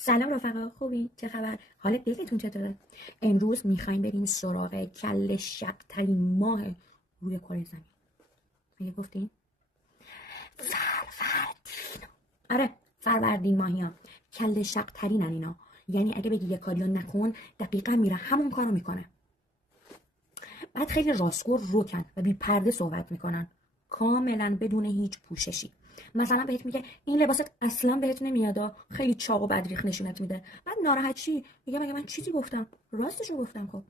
سلام رفقا، خوبی؟ چه خبر؟ حال دلتون چطوره؟ امروز میخوایم بریم سراغ کل شق‌ترین ماه روی کره زمین. اگه گفتیم فروردین. آره، فروردین ماهی ها کل شق‌ترینن اینا. یعنی اگه بگی یه کاریو نکن دقیقا میره همون کارو میکنه. بعد خیلی راستگو روکن و بی پرده صحبت میکنن، کاملا بدون هیچ پوششی. مثلا بهت میگه این لباست اصلا بهت نمیاد، خیلی چاق و بدریخ نشونت میده. بعد ناراحت چی میگه؟ مگه من چیزی گفتم؟ راستشو گفتم. خب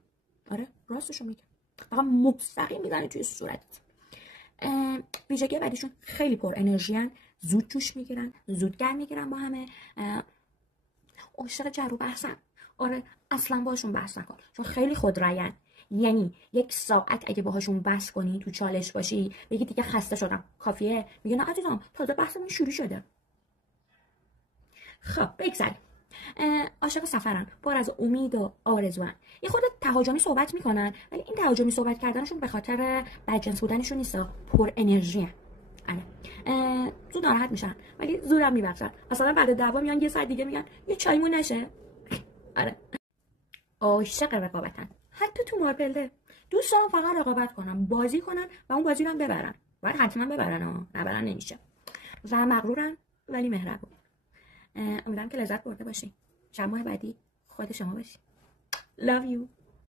آره، راستشو میگه، فقط مستقیم میزنه توی صورتت. ویژگی بعدیشون خیلی پر انرژیان، زود جوش میگیرن، زود گرم میگیرن با همه. عاشق جر و بحثن. آره، اصلا باشون بحث نکن چون خیلی خودرأین. یعنی یک ساعت اگه باهاشون بحث کنی، تو چالش باشی، بگی دیگه خسته شدم کافیه، میگه نه عزیزم تازه بحثمون شروع شده. خب بگذاریم. عاشق سفرن، پر از امید و آرزوان. یه خورده تهاجمی صحبت میکنن، ولی این تهاجمی صحبت کردنشون به خاطر بدجنس بودنشون نیست، پر انرژی. آره، زود ناراحت میشن ولی زورم میبخشن. مثلا بعد دعوا میان یه ساعت دیگه میگن یه چایمون نشه. آره، عاشق رقابتن، حتی تو مارپله. دوست دارم فقط رقابت کنم، بازی کنن و اون بازی رو هم ببرن. باید حتما ببرن ها، نبرن نمیشه. و مغرورن ولی مهربون. امیدوارم که لذت برده باشی. شب ماه بعدی خود شما باشی. Love you.